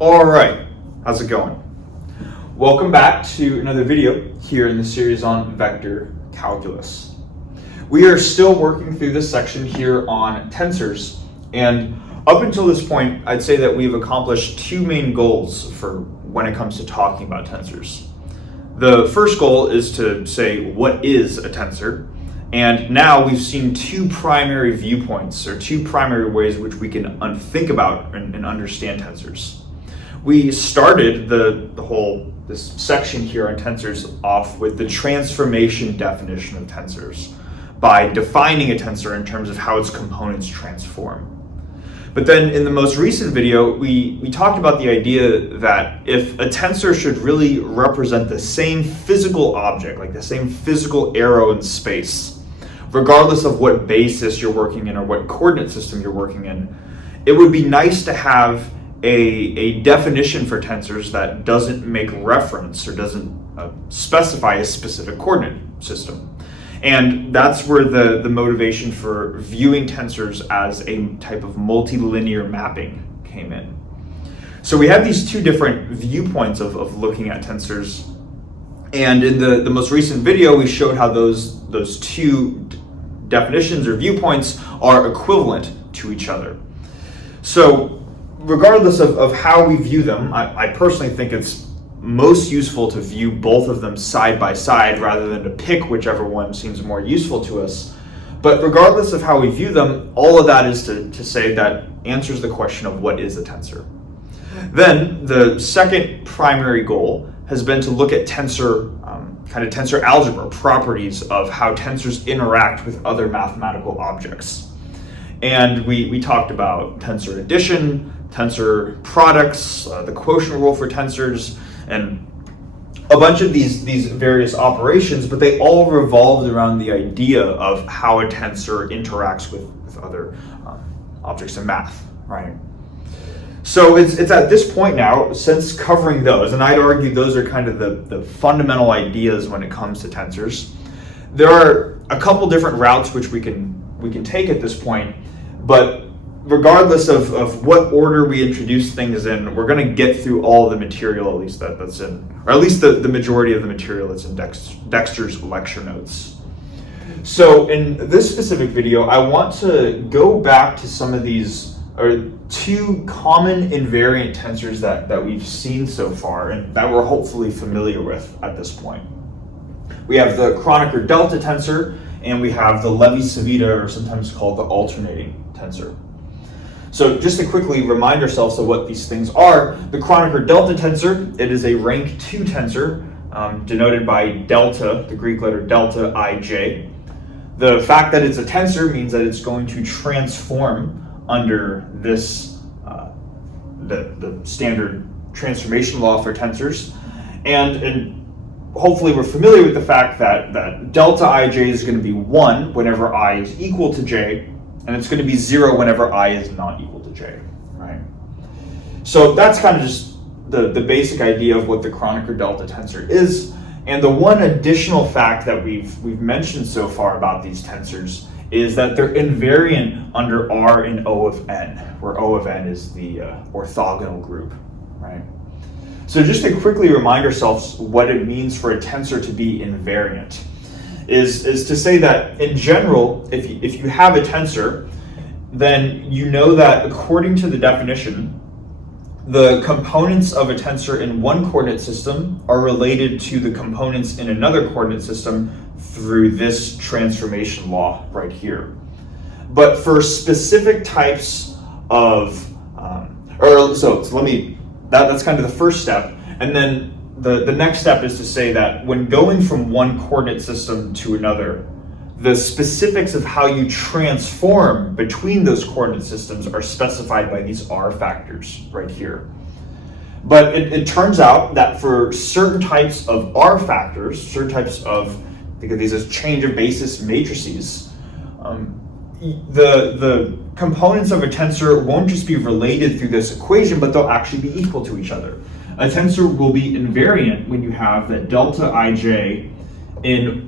All right, how's it going? Welcome back to another video here in the series on vector calculus. We are still working through this section here on tensors, and up until this point, I'd say that we've accomplished two main goals for when it comes to talking about tensors. The first goal is to say what is a tensor, and now we've seen two primary viewpoints or two primary ways in which we can think about and understand tensors. We started this section here on tensors off with the transformation definition of tensors by defining a tensor in terms of how its components transform. But then in the most recent video, we talked about the idea that if a tensor should really represent the same physical object, like the same physical arrow in space, regardless of what basis you're working in or what coordinate system you're working in, it would be nice to have a definition for tensors that doesn't make reference or doesn't specify a specific coordinate system. And that's where the motivation for viewing tensors as a type of multilinear mapping came in. So we have these two different viewpoints of looking at tensors. And in the most recent video, we showed how those two definitions or viewpoints are equivalent to each other. So regardless of how we view them, I personally think it's most useful to view both of them side by side rather than to pick whichever one seems more useful to us. But regardless of how we view them, all of that is to say that answers the question of what is a tensor. Then the second primary goal has been to look at tensor algebra, properties of how tensors interact with other mathematical objects. And we talked about tensor addition, tensor products, the quotient rule for tensors, and a bunch of these various operations, but they all revolved around the idea of how a tensor interacts with other objects in math, right? So it's at this point now, since covering those, and I'd argue those are kind of the fundamental ideas when it comes to tensors, there are a couple different routes which we can take at this point, but regardless of what order we introduce things in, we're going to get through all the material, at least that's in, or at least the majority of the material that's in Dexter's lecture notes. So in this specific video, I want to go back to some of these are two common invariant tensors that we've seen so far and that we're hopefully familiar with at this point. We have the Kronecker delta tensor and we have the Levi-Civita, or sometimes called the alternating tensor. So just to quickly remind ourselves of what these things are, the Kronecker delta tensor, it is a rank 2 tensor denoted by delta, the Greek letter delta, ij. The fact that it's a tensor means that it's going to transform under this the standard transformation law for tensors, and hopefully we're familiar with the fact that delta ij is going to be 1 whenever I is equal to j, and it's going to be 0 whenever I is not equal to j, right? So that's kind of just the basic idea of what the Kronecker delta tensor is. And the one additional fact that we've mentioned so far about these tensors is that they're invariant under R and O of n, where O of n is the orthogonal group, right? So just to quickly remind ourselves what it means for a tensor to be invariant is to say that in general, if you have a tensor, then you know that according to the definition, the components of a tensor in one coordinate system are related to the components in another coordinate system through this transformation law right here. But for specific types of, that's kind of the first step. And then the next step is to say that when going from one coordinate system to another, the specifics of how you transform between those coordinate systems are specified by these R factors right here. But it turns out that for certain types of R factors, certain types of, think of these as change of basis matrices, the components of a tensor won't just be related through this equation, but they'll actually be equal to each other. A tensor will be invariant when you have that delta ij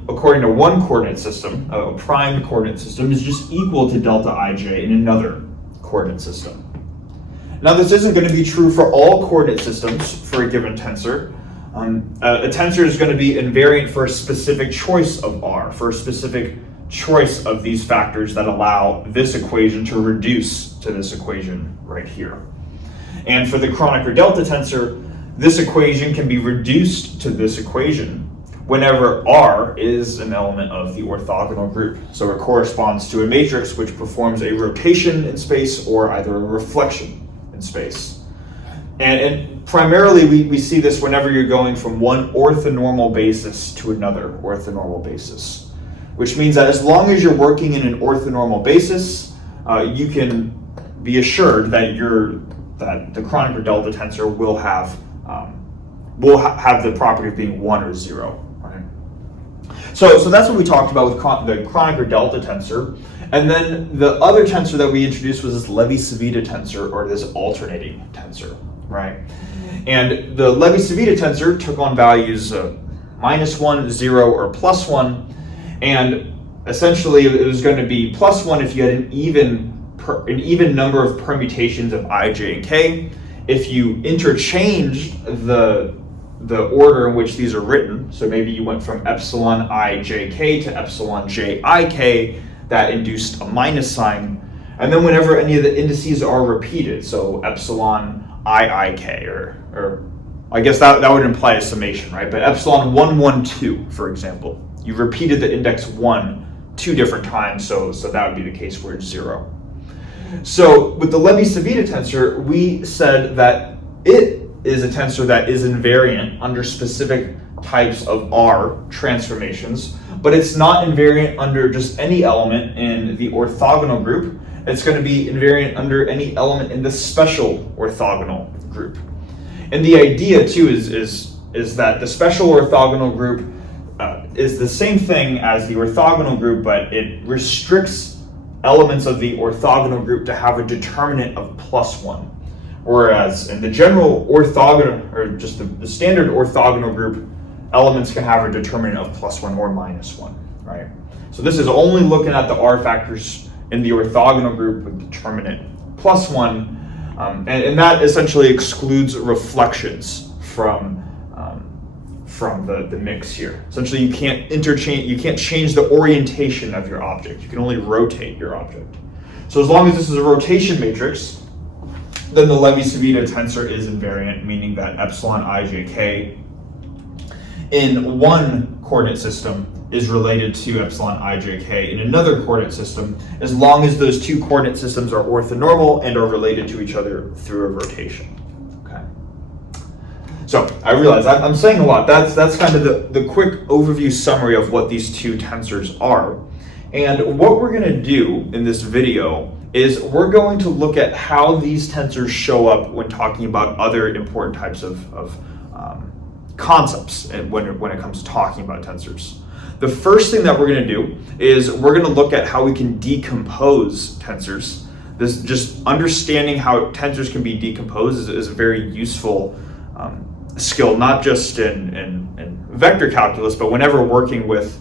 according to one coordinate system, a primed coordinate system, is just equal to delta ij in another coordinate system. Now this isn't going to be true for all coordinate systems for a given tensor. A tensor is going to be invariant for a specific choice of R, for a specific choice of these factors that allow this equation to reduce to this equation right here. And for the Kronecker delta tensor, this equation can be reduced to this equation whenever R is an element of the orthogonal group. So it corresponds to a matrix which performs a rotation in space or either a reflection in space. And primarily we see this whenever you're going from one orthonormal basis to another orthonormal basis, which means that as long as you're working in an orthonormal basis, you can be assured that the Kronecker delta tensor will have the property of being 1 or 0. Right? So that's what we talked about with the Kronecker delta tensor. And then the other tensor that we introduced was this Levi-Civita tensor, or this alternating tensor, right? And the Levi-Civita tensor took on values -1, 0, or +1, and essentially it was going to be +1 if you had an even number of permutations of I, J, and K. If you interchanged the order in which these are written, so maybe you went from epsilon I, J, K to epsilon J, I, K, that induced a minus sign. And then whenever any of the indices are repeated, so epsilon I, K, or I guess that would imply a summation, right? But epsilon 1, 1, 2, for example, you repeated the index 1 2 different times, so that would be the case where it's 0. So with the Levi-Civita tensor, we said that it is a tensor that is invariant under specific types of R transformations, but it's not invariant under just any element in the orthogonal group. It's going to be invariant under any element in the special orthogonal group. And the idea too is that the special orthogonal group is the same thing as the orthogonal group, but it restricts elements of the orthogonal group to have a determinant of +1. Whereas in the general orthogonal, or just the standard orthogonal group, elements can have a determinant of +1 or -1, right? So this is only looking at the R factors in the orthogonal group with determinant +1, and that essentially excludes reflections from the mix here. Essentially, you can't change the orientation of your object. You can only rotate your object. So as long as this is a rotation matrix, then the Levi-Civita tensor is invariant, meaning that epsilon I, J, K in one coordinate system is related to epsilon I, J, K in another coordinate system, as long as those two coordinate systems are orthonormal and are related to each other through a rotation. Okay. So I realize I'm saying a lot. That's kind of the quick overview summary of what these two tensors are. And what we're going to do in this video is we're going to look at how these tensors show up when talking about other important types of concepts when it comes to talking about tensors. The first thing that we're going to do is we're going to look at how we can decompose tensors. This just understanding how tensors can be decomposed is a very useful skill, not just in vector calculus, but whenever working with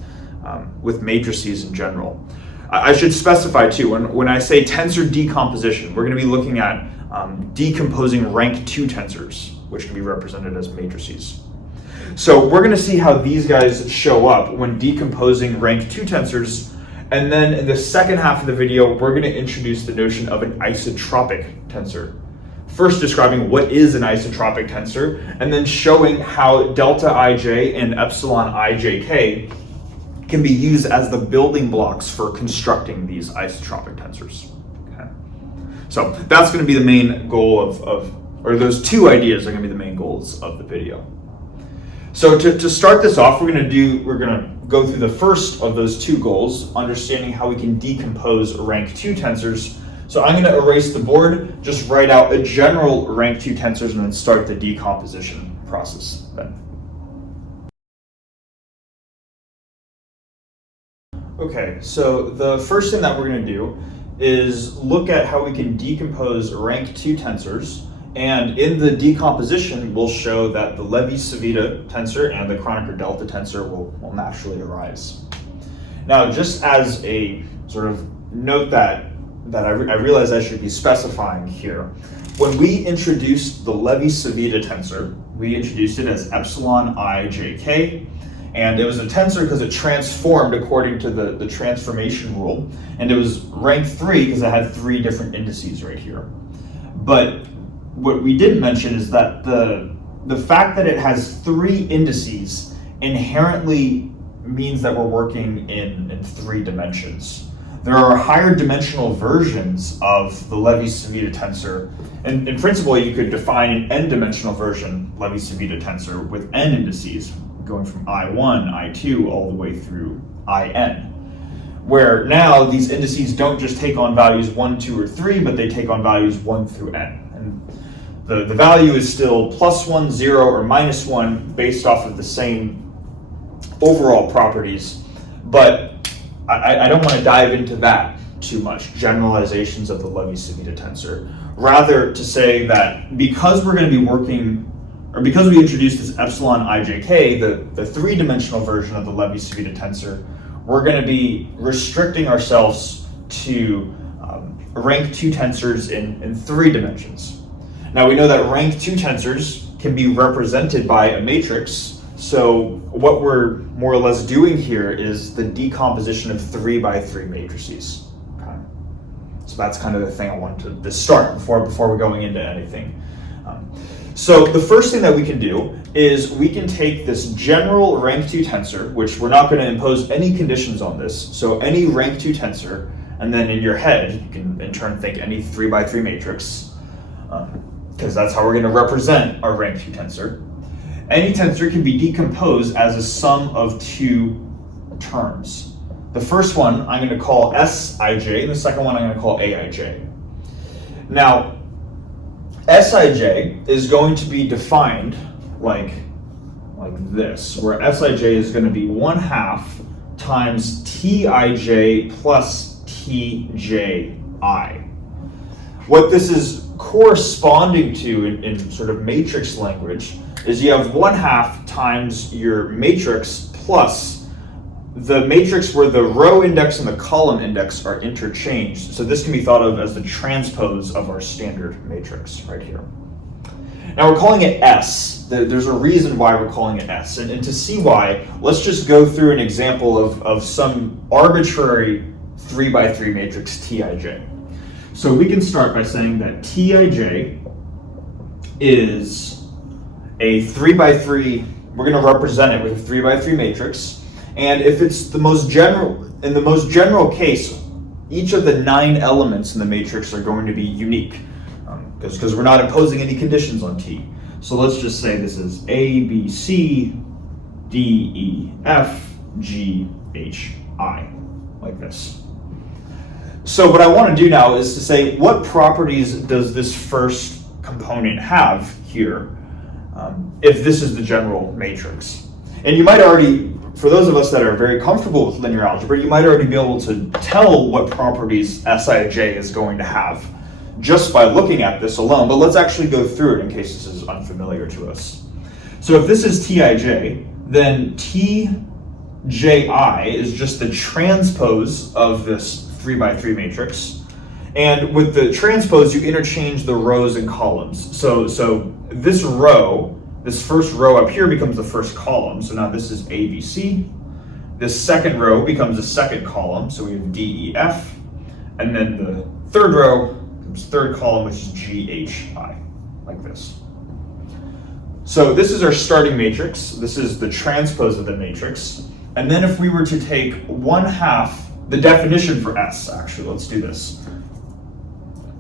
matrices in general. I should specify too, when I say tensor decomposition, we're going to be looking at decomposing rank 2 tensors, which can be represented as matrices. So we're going to see how these guys show up when decomposing rank 2 tensors, and then in the second half of the video, we're going to introduce the notion of an isotropic tensor. First describing what is an isotropic tensor, and then showing how delta ij and epsilon ijk can be used as the building blocks for constructing these isotropic tensors. Okay. So that's going to be the main goal or those two ideas are going to be the main goals of the video. So to start this off, we're going to go through the first of those two goals, understanding how we can decompose rank 2 tensors. So I'm going to erase the board, just write out a general rank 2 tensors, and then start the decomposition process then. Okay, so the first thing that we're going to do is look at how we can decompose rank 2 tensors, and in the decomposition we'll show that the Levi-Civita tensor and the Kronecker delta tensor will naturally arise. Now, just as a sort of note that I realize I should be specifying here, when we introduced the Levi-Civita tensor, we introduced it as epsilon ijk, and it was a tensor because it transformed according to the transformation rule, and it was rank 3 because it had 3 different indices right here. But what we didn't mention is that the fact that it has 3 indices inherently means that we're working in 3 dimensions. There are higher dimensional versions of the Levi-Civita tensor, and in principle you could define an n-dimensional version Levi-Civita tensor with n indices, going from I1, I2, all the way through In, where now these indices don't just take on values 1, 2, or 3, but they take on values 1 through n. And the value is still +1, 0, or -1 based off of the same overall properties, but I don't want to dive into that too much, generalizations of the Levi-Civita tensor. Rather to say that because we're going to be working, or because we introduced this epsilon ijk, the 3-dimensional version of the Levi-Civita tensor, we're going to be restricting ourselves to rank 2 tensors in 3 dimensions. Now we know that rank 2 tensors can be represented by a matrix. So what we're more or less doing here is the decomposition of 3 by 3 matrices. Okay. So that's kind of the thing I wanted to start before we're going into anything. So the first thing that we can do is we can take this general rank 2 tensor, which we're not going to impose any conditions on this. So any rank 2 tensor, and then in your head you can in turn think any 3 by 3 matrix, because that's how we're going to represent our rank 2 tensor. Any tensor can be decomposed as a sum of 2 terms. The first one I'm going to call Sij, and the second one I'm going to call Aij. Now, Sij is going to be defined like this, where Sij is going to be 1/2 times Tij plus Tji. What this is corresponding to in sort of matrix language is you have 1/2 times your matrix plus the matrix where the row index and the column index are interchanged. So this can be thought of as the transpose of our standard matrix right here. Now we're calling it S. There's a reason why we're calling it S. And to see why, let's just go through an example of some arbitrary 3 by 3 matrix Tij. So we can start by saying that Tij is a 3 by 3, we're going to represent it with a 3 by 3 matrix, and if it's in the most general case, each of the 9 elements in the matrix are going to be unique, because we're not imposing any conditions on T. So let's just say this is A, B, C, D, E, F, G, H, I, like this. So what I want to do now is to say, what properties does this first component have here? If this is the general matrix. And you might already, for those of us that are very comfortable with linear algebra, you might already be able to tell what properties Sij is going to have just by looking at this alone, but let's actually go through it in case this is unfamiliar to us. So if this is Tij, then Tji is just the transpose of this 3 by 3 matrix. And with the transpose, you interchange the rows and columns. So this row, this first row up here becomes the first column. So now this is ABC. This second row becomes the second column. So we have DEF. And then the third row becomes third column, which is GHI, like this. So this is our starting matrix. This is the transpose of the matrix. And then if we were to take 1/2, the definition for S, actually, let's do this.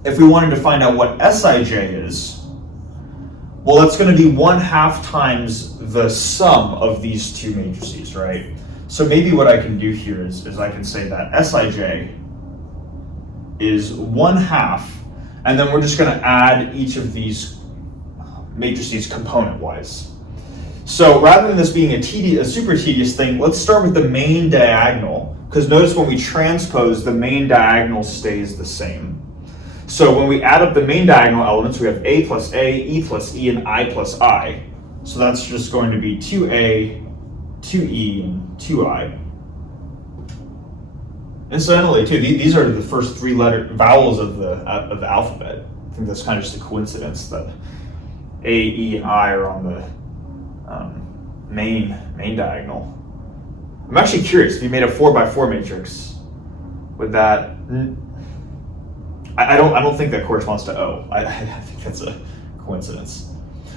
If we wanted to find out what Sij is, well, that's going to be 1/2 times the sum of these 2 matrices, right? So maybe what I can do here is I can say that Sij is 1/2, and then we're just going to add each of these matrices component-wise. So rather than this being a super tedious thing, let's start with the main diagonal, because notice when we transpose, the main diagonal stays the same. So when we add up the main diagonal elements, we have A plus A, E plus E, and I plus I. So that's just going to be 2A, 2E, and 2I. Incidentally, too, these are the first 3 vowels of the alphabet. think that's kind of just a coincidence that A, E, and I are on the main diagonal. I'm actually curious, if you made a 4x4 matrix, would that, I don't think that corresponds to O. I think that's a coincidence.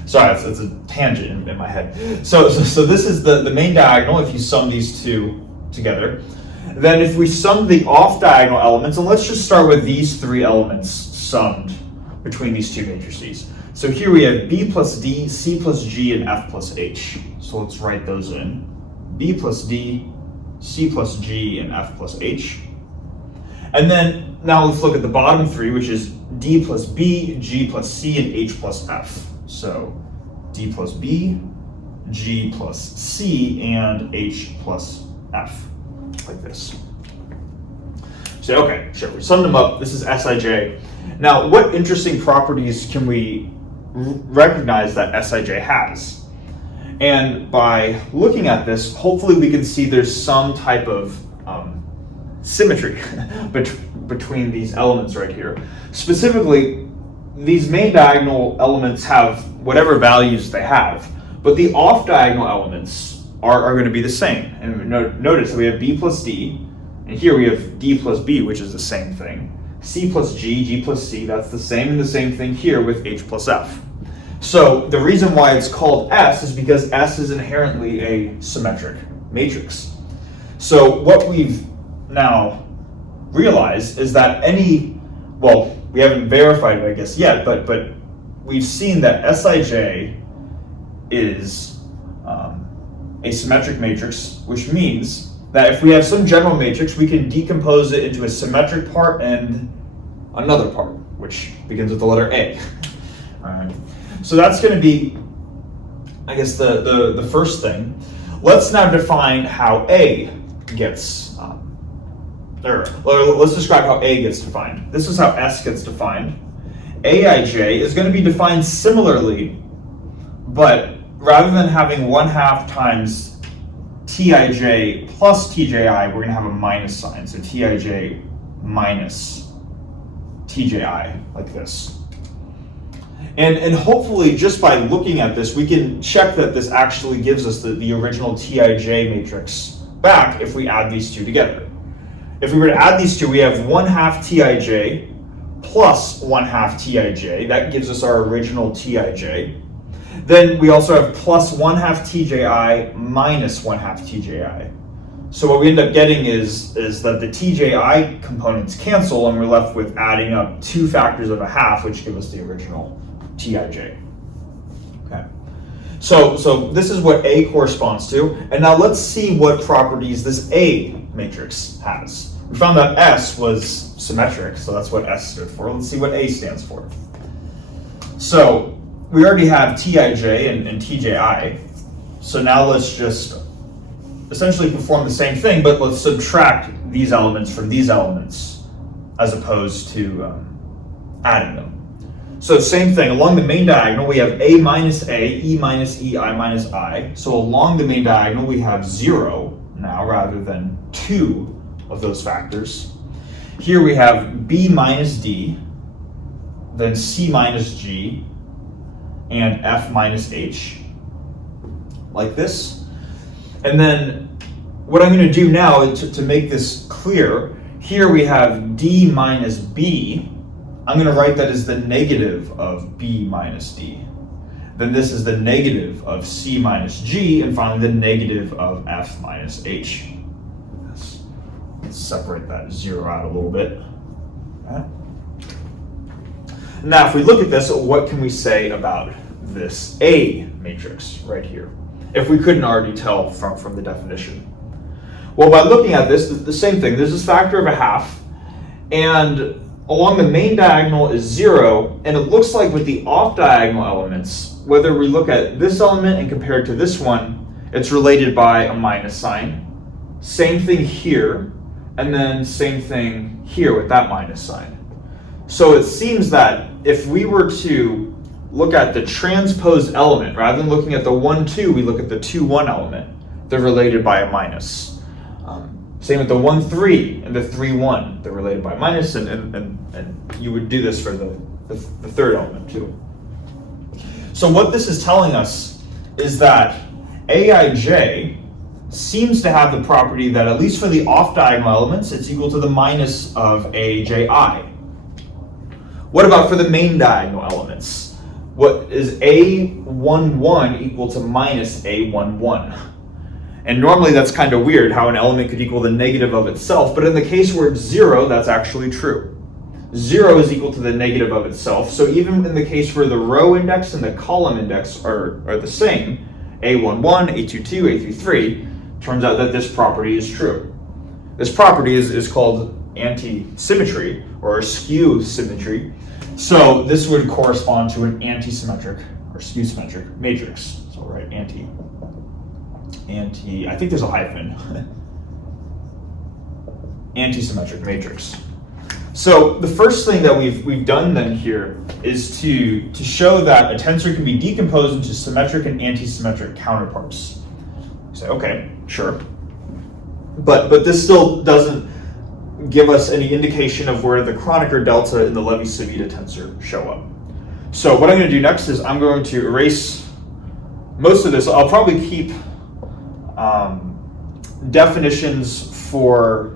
Sorry, it's a tangent in my head. So this is the main diagonal if you sum these two together. Then if we sum the off diagonal elements, and let's just start with these three elements summed between these two matrices. So here we have B plus D, C plus G, and F plus H. So let's write those in. B plus D, C plus G, and F plus H. And then now let's look at the bottom three, which is D plus B, G plus C, and H plus F. So D plus B, G plus C, and H plus F, like this. So okay, sure, we summed them up. This is Sij. Now, what interesting properties can we recognize that Sij has? And by looking at this, hopefully we can see there's some type of symmetry between these elements right here. Specifically, these main diagonal elements have whatever values they have, but the off diagonal elements are going to be the same. And notice that we have B plus D, and here we have D plus B, which is the same thing. C plus G, G plus C, that's the same, and the same thing here with H plus F. So the reason why it's called S is because S is inherently a symmetric matrix. So what we've now realized is that we haven't verified it, I guess, yet, but we've seen that Sij is a symmetric matrix, which means that if we have some general matrix, we can decompose it into a symmetric part and another part, which begins with the letter A. All right. So that's going to be, I guess, the first thing. Let's now define how A gets, let's describe how A gets defined. This is how S gets defined. Aij is going to be defined similarly, but rather than having 1/2 times Tij plus Tji, we're going to have a minus sign. So Tij minus Tji, like this. And hopefully, just by looking at this, we can check that this actually gives us the original Tij matrix back if we add these two together. If we were to add these two, we have 1/2 Tij plus 1/2 Tij. That gives us our original Tij. Then we also have plus 1/2 Tji minus 1/2 Tji. So what we end up getting is that the Tji components cancel, and we're left with adding up 2 factors of 1/2, which give us the original Tij. Okay. So this is what A corresponds to. And now let's see what properties this A matrix has. We found that S was symmetric, so that's what S stood for. Let's see what A stands for. So we already have Tij and Tji. So now let's just essentially perform the same thing, but let's subtract these elements from these elements as opposed to adding them. So same thing, along the main diagonal we have A minus A, E minus E, I minus I. So along the main diagonal we have 0 now rather than 2 of those factors. Here we have B minus D, then C minus G, and F minus H, like this. And then what I'm going to do now to make this clear, here we have D minus B. I'm going to write that as the negative of B minus D. Then this is the negative of C minus G, and finally the negative of F minus H. Let's separate that 0 out a little bit. Okay. Now if we look at this, what can we say about this A matrix right here, if we couldn't already tell from the definition? Well, by looking at this, the same thing. There's this factor of 1/2, and along the main diagonal is 0, and it looks like with the off diagonal elements, whether we look at this element and compare it to this one, it's related by a minus sign. Same thing here, and then same thing here with that minus sign. So it seems that if we were to look at the transposed element, rather than looking at the 1, 2, we look at the 2, 1 element. They're related by a minus. Same with the 1, 3 and the 3, 1. They're related by minus, and you would do this for the the third element too. So what this is telling us is that Aij seems to have the property that, at least for the off-diagonal elements, it's equal to the minus of Aj. What about for the main diagonal elements? What is A11 equal to minus A11? And normally that's kind of weird how an element could equal the negative of itself, but in the case where it's 0, that's actually true. 0 is equal to the negative of itself, so even in the case where the row index and the column index are the same, A11, A22, A33, turns out that this property is true. This property is called antisymmetry, or skew symmetry. So this would correspond to an antisymmetric or skew symmetric matrix. So I'll write anti, I think there's a hyphen. Antisymmetric matrix. So the first thing that we've done then here is to show that a tensor can be decomposed into symmetric and antisymmetric counterparts. Say, okay, sure. But this still doesn't give us any indication of where the Kronecker delta and the Levi-Civita tensor show up. So what I'm going to do next is I'm going to erase most of this. I'll probably keep definitions for...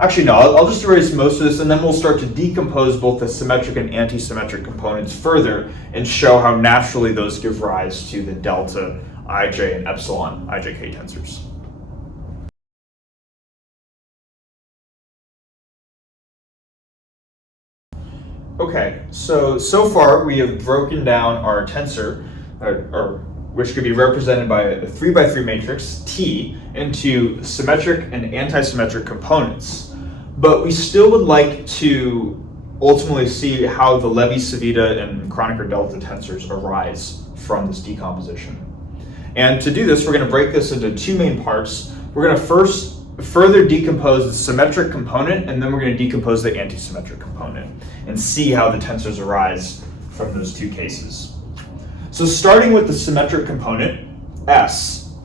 Actually, no, I'll just erase most of this, and then we'll start to decompose both the symmetric and antisymmetric components further and show how naturally those give rise to the delta, ij, and epsilon ijk tensors. Okay, so far we have broken down our tensor, which could be represented by a 3x3 matrix, T, into symmetric and antisymmetric components. But we still would like to ultimately see how the Levi-Civita and Kronecker delta tensors arise from this decomposition. And to do this, we're going to break this into two main parts. We're going to first further decompose the symmetric component, and then we're going to decompose the antisymmetric component and see how the tensors arise from those two cases. So starting with the symmetric component, S,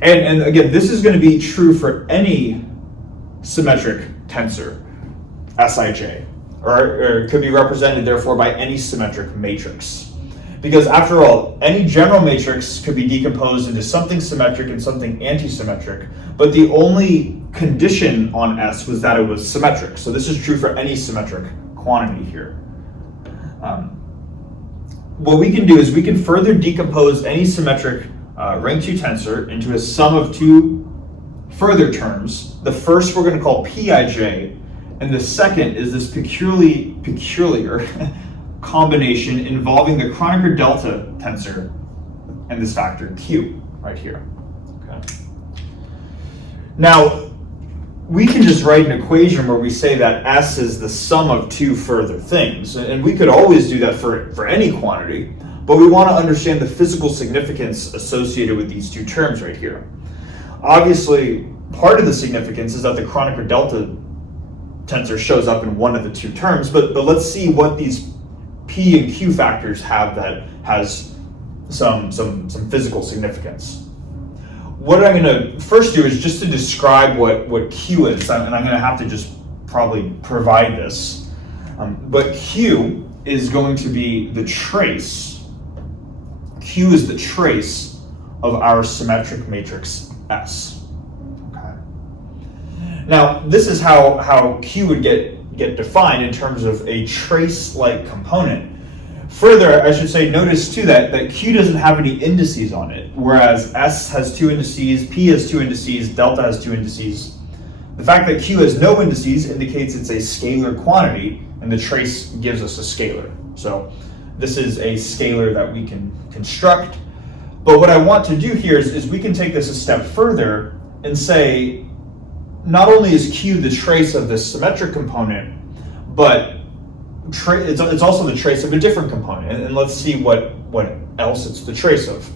and again, this is going to be true for any symmetric tensor, Sij, or it could be represented therefore by any symmetric matrix. Because after all, any general matrix could be decomposed into something symmetric and something antisymmetric, but the only condition on S was that it was symmetric. So this is true for any symmetric quantity here. What we can do is we can further decompose any symmetric rank 2 tensor into a sum of two further terms. The first we're going to call Pij, and the second is this peculiar combination involving the Kronecker delta tensor and this factor Q right here. Okay. Now, we can just write an equation where we say that S is the sum of two further things, and we could always do that for any quantity, but we want to understand the physical significance associated with these two terms right here. Obviously, part of the significance is that the Kronecker delta tensor shows up in one of the two terms, but let's see what these P and Q factors have that has some physical significance. What I'm going to first do is just to describe what Q is, and I'm going to have to just probably provide this. But Q is going to be the trace. Q is the trace of our symmetric matrix S. Okay. Now, this is how Q would get defined in terms of a trace-like component. Further, I should say, notice too that Q doesn't have any indices on it, whereas S has two indices, P has two indices, delta has two indices. The fact that Q has no indices indicates it's a scalar quantity, and the trace gives us a scalar. So this is a scalar that we can construct. But what I want to do here is we can take this a step further and say, not only is Q the trace of this symmetric component, but it's also the trace of a different component, and let's see what else it's the trace of.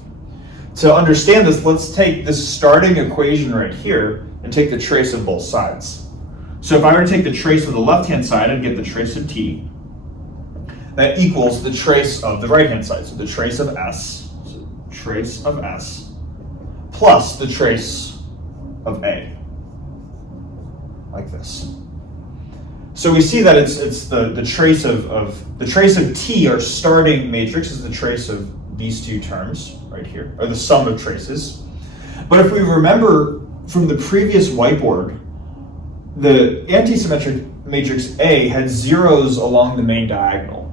To understand this, let's take this starting equation right here and take the trace of both sides. So if I were to take the trace of the left-hand side, I'd get the trace of T. That equals the trace of the right-hand side, so the trace of S, plus the trace of A, like this. So we see that it's the trace of T, our starting matrix, is the trace of these two terms right here, or the sum of traces. But if we remember from the previous whiteboard, the antisymmetric matrix A had zeros along the main diagonal.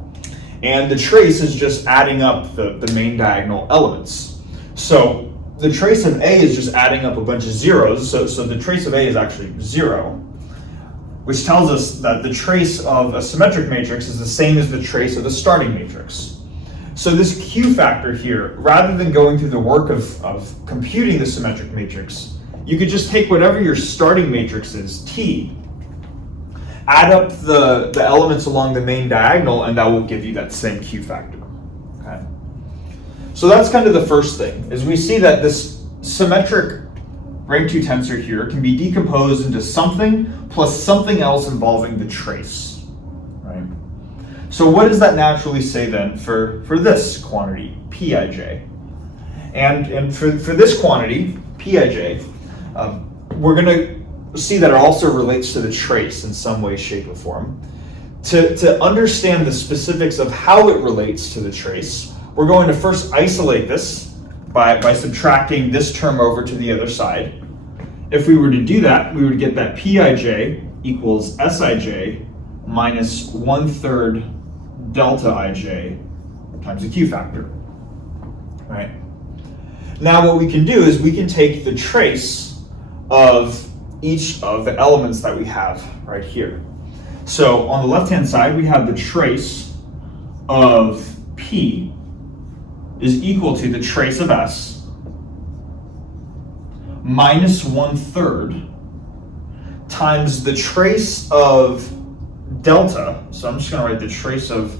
And the trace is just adding up the main diagonal elements. So the trace of A is just adding up a bunch of zeros. So the trace of A is actually 0, which tells us that the trace of a symmetric matrix is the same as the trace of the starting matrix. So this Q factor here, rather than going through the work of computing the symmetric matrix, you could just take whatever your starting matrix is, T, add up the elements along the main diagonal, and that will give you that same Q factor. Okay. So that's kind of the first thing, is we see that this symmetric rank 2 tensor here can be decomposed into something plus something else involving the trace, right? So what does that naturally say then for this quantity, Pij? And for this quantity, Pij, we're going to see that it also relates to the trace in some way, shape, or form. To understand the specifics of how it relates to the trace, we're going to first isolate this by subtracting this term over to the other side. If we were to do that, we would get that Pij equals Sij minus 1/3 delta Ij times the Q factor. Right? Now what we can do is we can take the trace of each of the elements that we have right here. So on the left-hand side, we have the trace of P is equal to the trace of S minus 1/3 times the trace of delta. So I'm just going to write the trace of,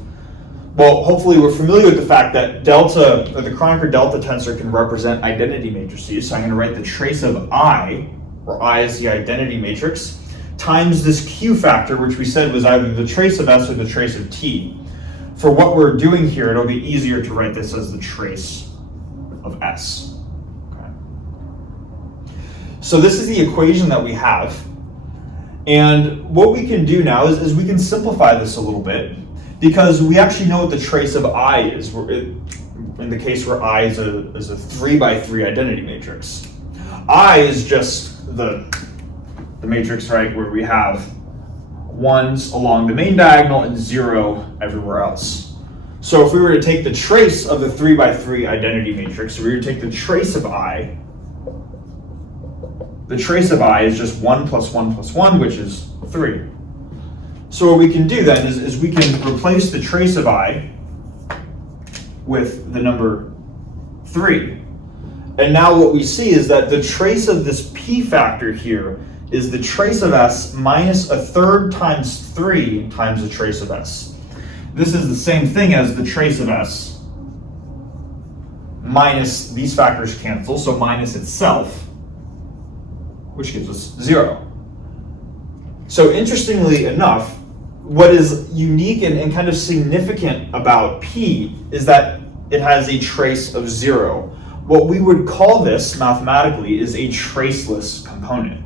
well, hopefully we're familiar with the fact that delta, or the Kronecker delta tensor, can represent identity matrices. So I'm going to write the trace of I, where I is the identity matrix, times this Q factor, which we said was either the trace of S or the trace of T. For what we're doing here, it'll be easier to write this as the trace of S. Okay. So this is the equation that we have. And what we can do now is we can simplify this a little bit, because we actually know what the trace of I is, in the case where I is a 3x3 identity matrix. I is just the matrix, right, where we have ones along the main diagonal and 0 everywhere else. So if we were to take the trace of the 3x3 identity matrix, we were to take the trace of I, the trace of I is just 1 plus 1 plus 1, which is 3. So what we can do then is we can replace the trace of I with the number 3. And now what we see is that the trace of this P factor here is the trace of S minus 1/3 times 3 times the trace of S. This is the same thing as the trace of S minus, these factors cancel, so minus itself, which gives us 0. So interestingly enough, what is unique and kind of significant about P is that it has a trace of 0. What we would call this mathematically is a traceless component,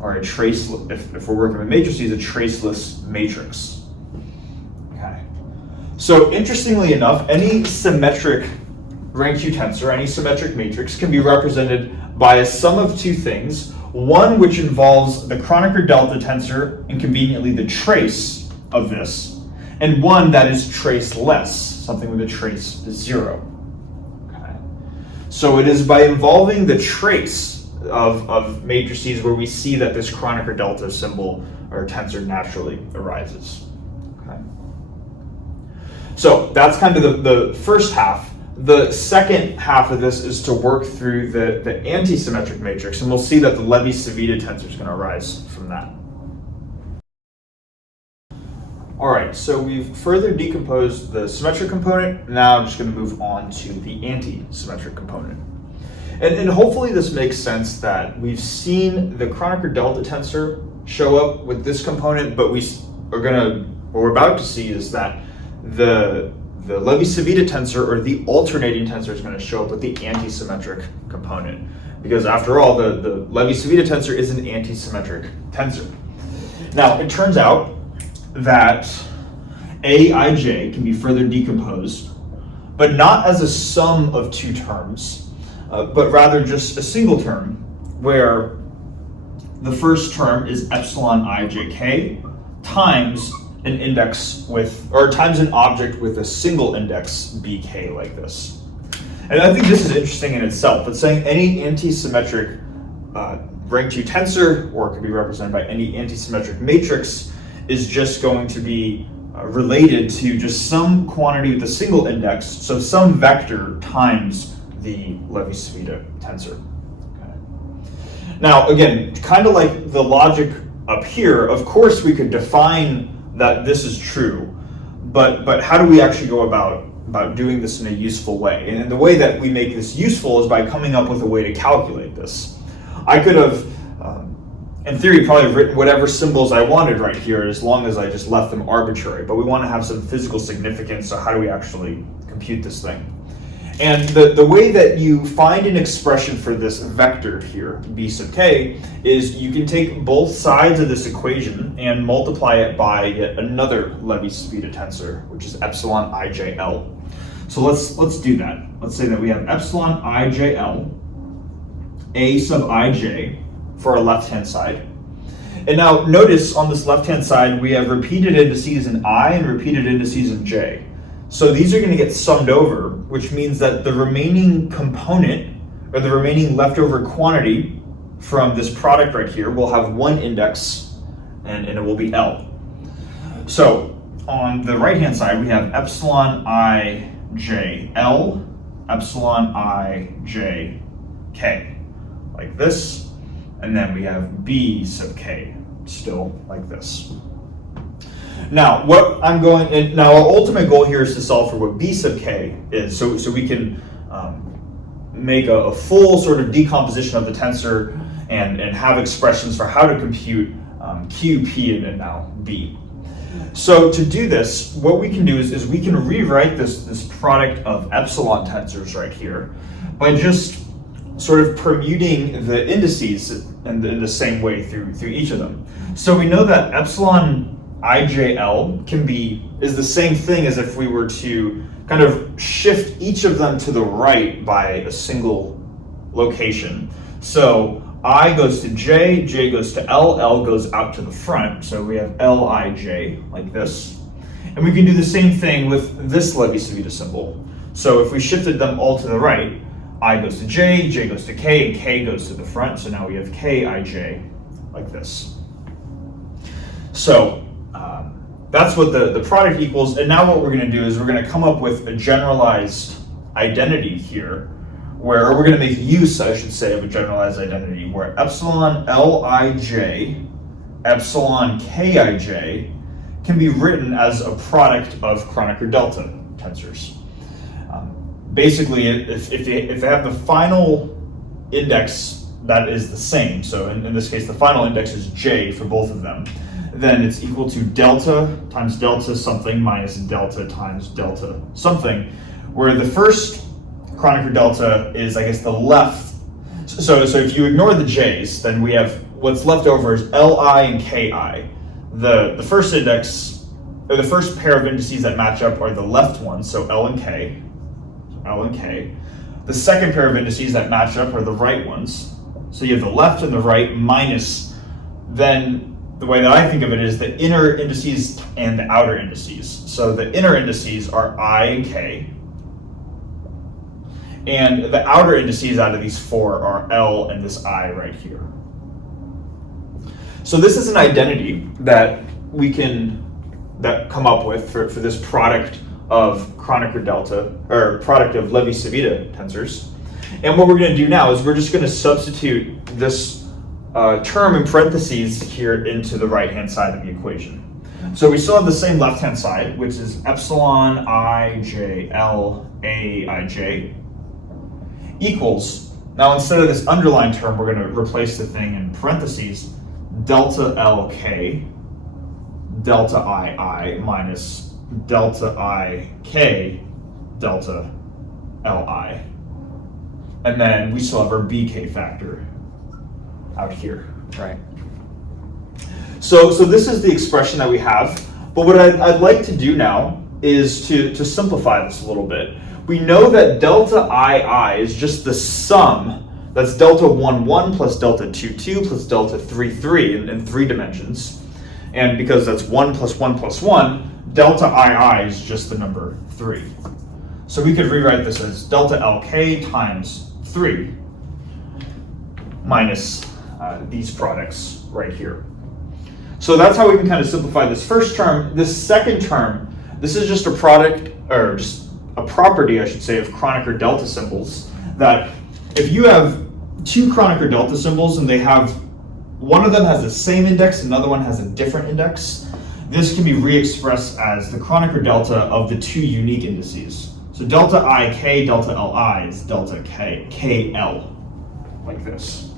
or a trace, if we're working with matrices, a traceless matrix. Okay. So interestingly enough, any symmetric rank 2 tensor, any symmetric matrix, can be represented by a sum of two things. One which involves the Kronecker delta tensor and conveniently the trace of this, and one that is traceless, something with a trace 0. So it is by involving the trace of matrices where we see that this Kronecker delta symbol or tensor naturally arises. Okay. So that's kind of the first half. The second half of this is to work through the antisymmetric matrix, and we'll see that the Levi-Civita tensor is going to arise from that. All right, so we've further decomposed the symmetric component. Now I'm just going to move on to the antisymmetric component. And hopefully this makes sense that we've seen the Kronecker delta tensor show up with this component, but what we're about to see is that the Levi-Civita tensor, or the alternating tensor, is going to show up with the antisymmetric component. Because after all, the Levi-Civita tensor is an antisymmetric tensor. Now, it turns out that Aij can be further decomposed, but not as a sum of two terms, but rather just a single term, where the first term is epsilon ijk times an index with, or times an object with a single index bk, like this. And I think this is interesting in itself. It's saying any antisymmetric rank 2 tensor, or it could be represented by any antisymmetric matrix, is just going to be related to just some quantity with a single index, so some vector times the Levi-Civita tensor. Okay. Now, again, kind of like the logic up here, of course we could define that this is true, but how do we actually go about doing this in a useful way? And the way that we make this useful is by coming up with a way to calculate this. I could have, in theory, probably written whatever symbols I wanted right here, as long as I just left them arbitrary, but we want to have some physical significance, so how do we actually compute this thing? And the way that you find an expression for this vector here, b sub k, is you can take both sides of this equation and multiply it by yet another Levi-Civita tensor, which is epsilon ijl. So let's do that. Let's say that we have epsilon ijl, a sub ij, for our left-hand side. And now notice on this left-hand side, we have repeated indices in I and repeated indices in j. So these are going to get summed over, which means that the remaining component, or the remaining leftover quantity from this product right here, will have one index, and it will be L. So on the right-hand side, we have epsilon ij L, epsilon ij k, like this. And then we have b sub k, still like this. Now, now our ultimate goal here is to solve for what b sub k is, so we can make a full sort of decomposition of the tensor and have expressions for how to compute q, p, and now b. So to do this, what we can do is we can rewrite this product of epsilon tensors right here by just sort of permuting the indices in the same way through each of them. So we know that epsilon ijl is the same thing as if we were to kind of shift each of them to the right by a single location. So I goes to j, j goes to l goes out to the front. So we have lij like this. And we can do the same thing with this Levi-Civita symbol. So if we shifted them all to the right, I goes to j, j goes to k, and k goes to the front. So now we have kij like this. So that's what the product equals. And now what we're going to do is we're going to come up with a generalized identity here, where we're going to make use, I should say, of a generalized identity where epsilon lij, epsilon kij can be written as a product of Kronecker delta tensors. Basically, if they have the final index that is the same, so in this case the final index is j for both of them, then it's equal to delta times delta something minus delta times delta something, where the first Kronecker delta is, I guess, the left. So if you ignore the j's, then we have what's left over is li and ki. The first index, or the first pair of indices that match up are the left ones, so L and K. The second pair of indices that match up are the right ones. So you have the left and the right minus, then the way that I think of it is the inner indices and the outer indices. So the inner indices are I and K, and the outer indices out of these four are L and this I right here. So this is an identity that we can come up with for this product of Kronecker delta, or product of Levi-Civita tensors. And what we're going to do now is we're just going to substitute this term in parentheses here into the right-hand side of the equation. So we still have the same left-hand side, which is epsilon ijl aij equals, now instead of this underlined term, we're going to replace the thing in parentheses, delta lk delta ii minus delta ik delta li. And then we still have our bk factor out here, right? So this is the expression that we have, but what I'd like to do now is to simplify this a little bit. We know that delta II is just the sum, that's delta 1, 1 plus delta 2, 2 plus delta 3, 3 in 3 dimensions. And because that's 1 plus 1 plus 1, delta II is just the number 3. So we could rewrite this as delta LK times 3 minus these products right here. So that's how we can kind of simplify this first term. This second term, this is just a product, or just a property, I should say, of Kronecker delta symbols, that if you have two Kronecker delta symbols and they have, one of them has the same index, another one has a different index, this can be re-expressed as the Kronecker delta of the two unique indices. So delta IK, delta LI is delta KL, like this.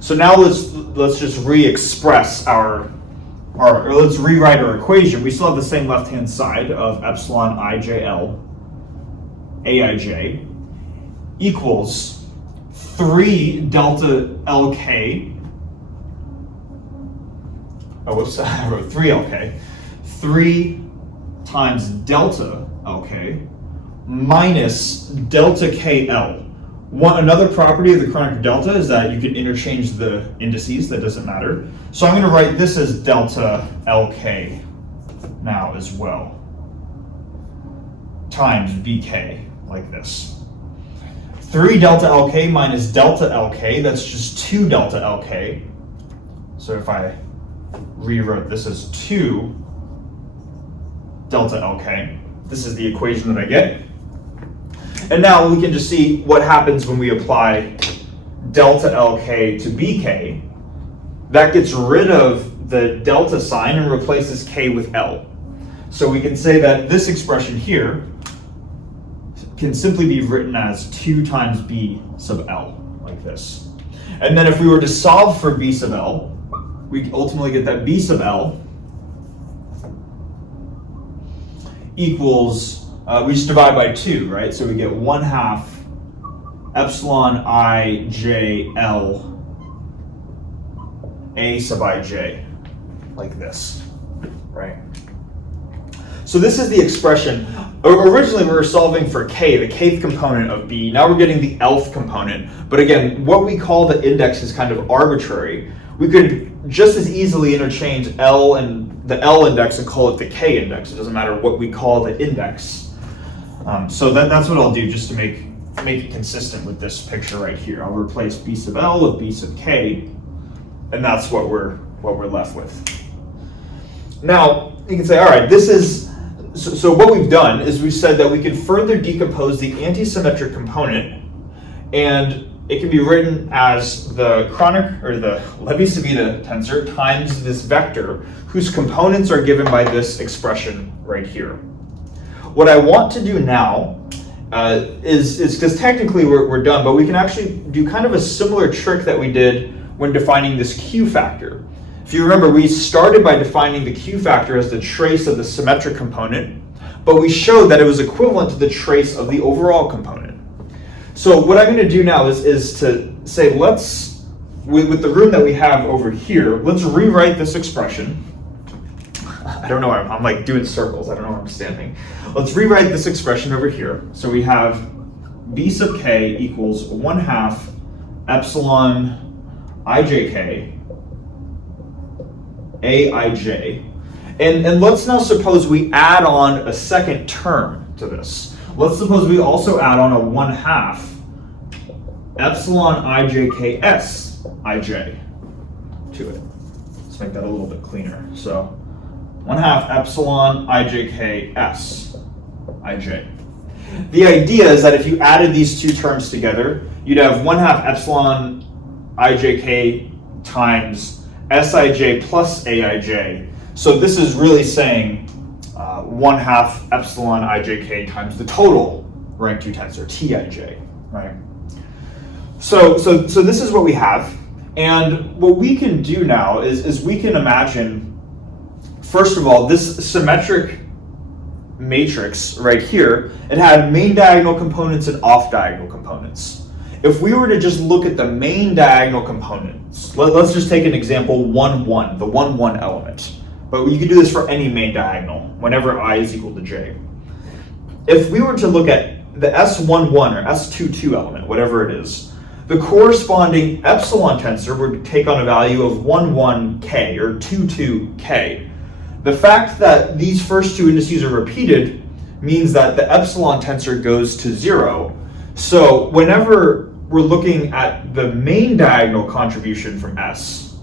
So now let's just re-express or let's rewrite our equation. We still have the same left-hand side of epsilon IJL AIJ equals 3 delta LK. Oh, whoops, I wrote 3LK. 3 times delta LK minus delta KL. Another property of the Kronecker delta is that you can interchange the indices, that doesn't matter. So I'm going to write this as delta LK now as well, times BK, like this. 3 delta LK minus delta LK, that's just 2 delta LK. So if I rewrote this as 2 delta LK, this is the equation that I get. And now we can just see what happens when we apply delta LK to BK. That gets rid of the delta sign and replaces K with L. So we can say that this expression here can simply be written as 2 times B sub L, like this. And then if we were to solve for B sub L, we ultimately get that B sub L equals, we just divide by 2, right? So we get 1/2 epsilon IJ L A sub IJ, like this, right? So this is the expression. Originally we were solving for K, the kth component of B. Now we're getting the Lth component. But again, what we call the index is kind of arbitrary. We could just as easily interchange L and the L index and call it the K index. It doesn't matter what we call the index. So that's what I'll do just to make it consistent with this picture right here. I'll replace B sub L with B sub K, and that's what we're left with. Now you can say, all right, this is so what we've done is we said that we can further decompose the antisymmetric component, and it can be written as the Kronecker or the Levi-Civita tensor times this vector whose components are given by this expression right here. What I want to do now is because technically we're done, but we can actually do kind of a similar trick that we did when defining this Q factor. If you remember, we started by defining the Q factor as the trace of the symmetric component, but we showed that it was equivalent to the trace of the overall component. So what I'm going to do now is to say, let's, with the room that we have over here, let's rewrite this expression. I don't know, I'm like doing circles, I don't know where I'm standing. Let's rewrite this expression over here. So we have B sub K equals 1/2 epsilon IJK AIJ. And let's now suppose we add on a second term to this. Let's suppose we also add on a 1/2 epsilon IJKS IJ to it. Let's make that a little bit cleaner. So 1/2 epsilon IJKS IJ. The idea is that if you added these two terms together, you'd have 1/2 epsilon IJK times Sij plus Aij. So this is really saying 1/2 epsilon IJK times the total rank 2 tensor, Tij, right? So this is what we have. And what we can do now is we can imagine, first of all, this symmetric matrix right here, it had main diagonal components and off diagonal components. if we were to just look at the main diagonal components, let's just take an example, 1, 1, the 1, 1 element. But you can do this for any main diagonal, whenever I is equal to j. If we were to look at the S11 or S22 element, whatever it is, the corresponding epsilon tensor would take on a value of 11k or 22k. The fact that these first two indices are repeated means that the epsilon tensor goes to 0. So whenever we're looking at the main diagonal contribution from S,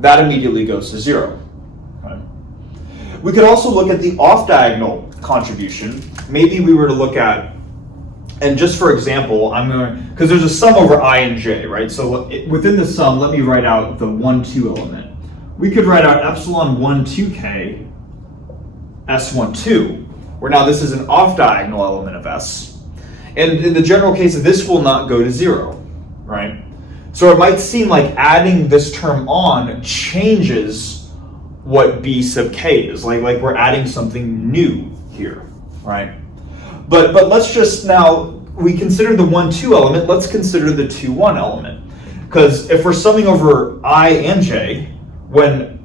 that immediately goes to 0. Okay. We could also look at the off-diagonal contribution. Maybe we were to look at, and just for example, because there's a sum over I and j, right? So within the sum, let me write out the 1, 2 element. We could write out epsilon 1, 2k, S12, where now this is an off-diagonal element of S. And in the general case, this will not go to 0, right? So it might seem like adding this term on changes what b sub k is, like we're adding something new here, right? But let's just now, we consider the 1, 2 element, let's consider the 2, 1 element. Because if we're summing over I and j, when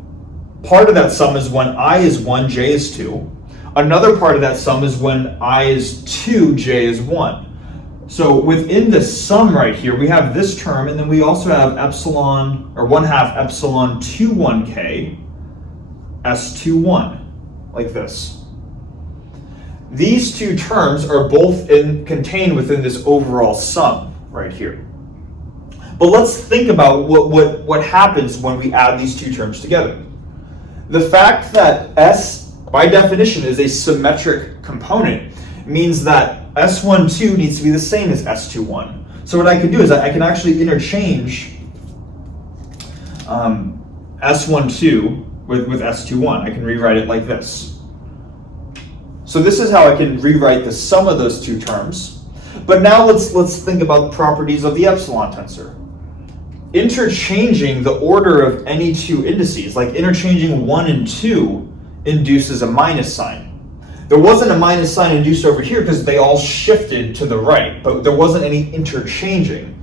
part of that sum is when I is 1, j is 2, another part of that sum is when I is 2, j is 1. So within the sum right here, we have this term, and then we also have epsilon, or 1/2 epsilon 21k, S21, like this. These two terms are both contained within this overall sum right here. But let's think about what happens when we add these two terms together. The fact that S, by definition, is a symmetric component means that S12 needs to be the same as S21. So what I can do is I can actually interchange S12 with S21. I can rewrite it like this. So this is how I can rewrite the sum of those two terms. But now let's think about the properties of the epsilon tensor. Interchanging the order of any two indices, like interchanging 1 and 2, induces a minus sign. There wasn't a minus sign induced over here because they all shifted to the right, but there wasn't any interchanging.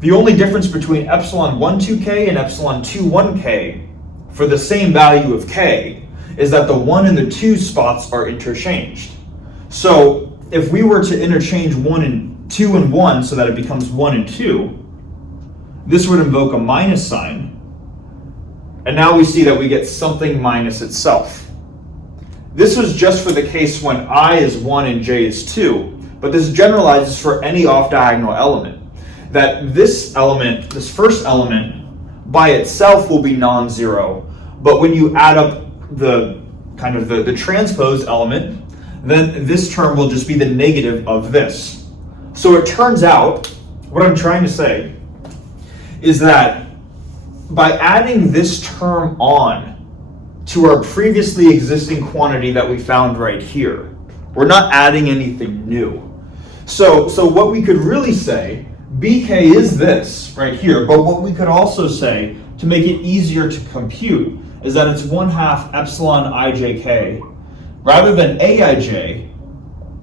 The only difference between epsilon 1, 2k and epsilon 2, 1k for the same value of k is that the 1 and the 2 spots are interchanged. So if we were to interchange 1 and 2 and 1 so that it becomes 1 and 2, this would invoke a minus sign. And now we see that we get something minus itself. This was just for the case when I is 1 and j is 2, but this generalizes for any off-diagonal element. That this element, this first element, by itself will be non-zero, but when you add up the transposed element, then this term will just be the negative of this. So it turns out, what I'm trying to say is that by adding this term on to our previously existing quantity that we found right here, we're not adding anything new. So what we could really say, bk is this right here, but what we could also say to make it easier to compute is that it's 1/2 epsilon ijk. Rather than aij,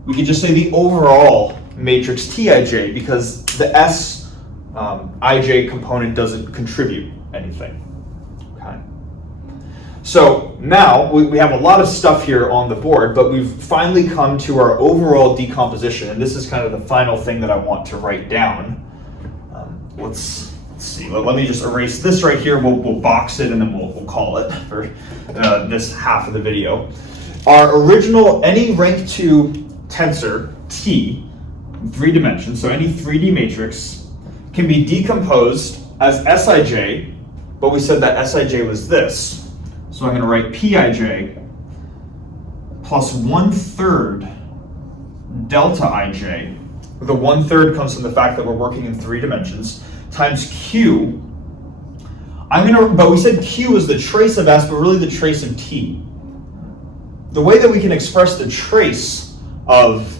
we could just say the overall matrix tij because the S ij component doesn't contribute anything. Okay. So now we have a lot of stuff here on the board, but we've finally come to our overall decomposition, and this is kind of the final thing that I want to write down. Let's see. Let me just erase this right here. We'll box it, and then we'll call it for this half of the video. Our original any rank 2 tensor T, 3 dimensions, so any 3D matrix, can be decomposed as Sij, but we said that Sij was this. So I'm going to write Pij plus 1/3 delta ij. The 1/3 comes from the fact that we're working in 3 dimensions, times Q. But we said Q is the trace of S, but really the trace of T. The way that we can express the trace of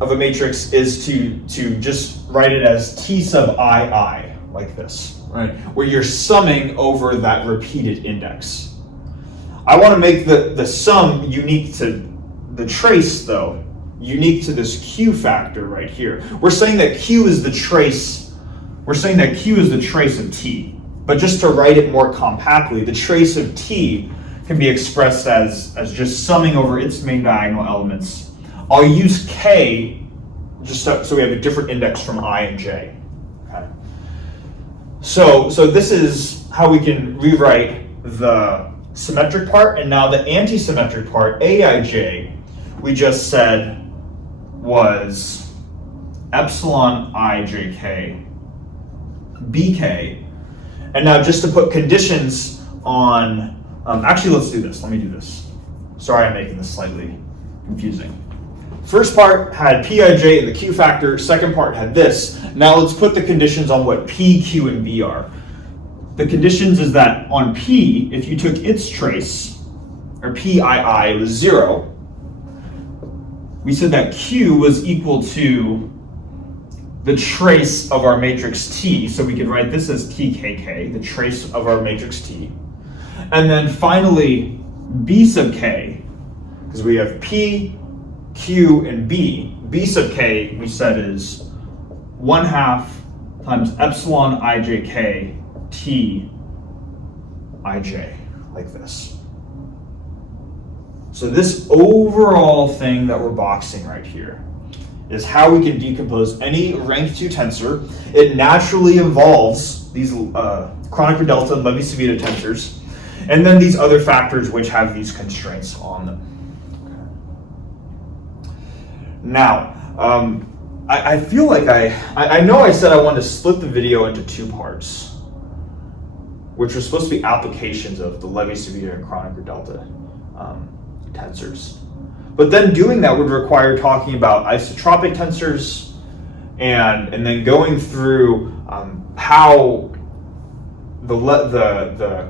a matrix is to just write it as T sub II, like this, right? Where you're summing over that repeated index. I want to make the sum unique to the trace, though. unique to this Q factor right here. We're saying that Q is the trace. We're saying that Q is the trace of T. But just to write it more compactly, the trace of T can be expressed as just summing over its main diagonal elements. I'll use K just so we have a different index from I and J. Okay. So this is how we can rewrite the symmetric part, and now the antisymmetric part, Aij, we just said was epsilon ijk bk. And now just to put conditions on, actually let's do this, let me do this. Sorry I'm making this slightly confusing. First part had Pij and the Q factor, second part had this. Now let's put the conditions on what P, Q, and B are. The conditions is that on P, if you took its trace, or Pii, it was 0. We said that Q was equal to the trace of our matrix T, so we could write this as TKK, the trace of our matrix T. And then finally, B sub K, because we have P, Q, and B. B sub K, we said, is 1/2 times epsilon ijk T ij, like this. So this overall thing that we're boxing right here is how we can decompose any rank 2 tensor. It naturally involves these Kronecker delta and Levi-Civita tensors, and then these other factors which have these constraints on them. Now, I feel like I know I said I wanted to split the video into 2 parts, which were supposed to be applications of the Levi-Civita and Kronecker delta tensors. But then doing that would require talking about isotropic tensors and then going through how the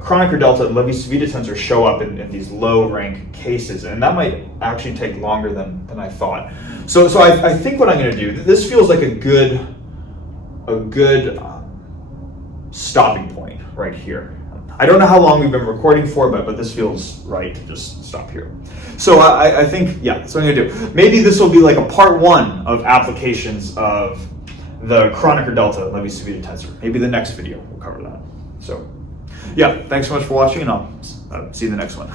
Kronecker delta and Levi-Civita tensors show up in these low rank cases, and that might actually take longer than I thought. So I think what I'm going to do, this feels like a good stopping point right here. I don't know how long we've been recording for, but this feels right to just stop here. So I think, yeah, that's what I'm going to do. Maybe this will be like a part 1 of applications of the Kronecker delta Levi Civita tensor. Maybe the next video will cover that. So yeah, thanks so much for watching, and I'll see you in the next one.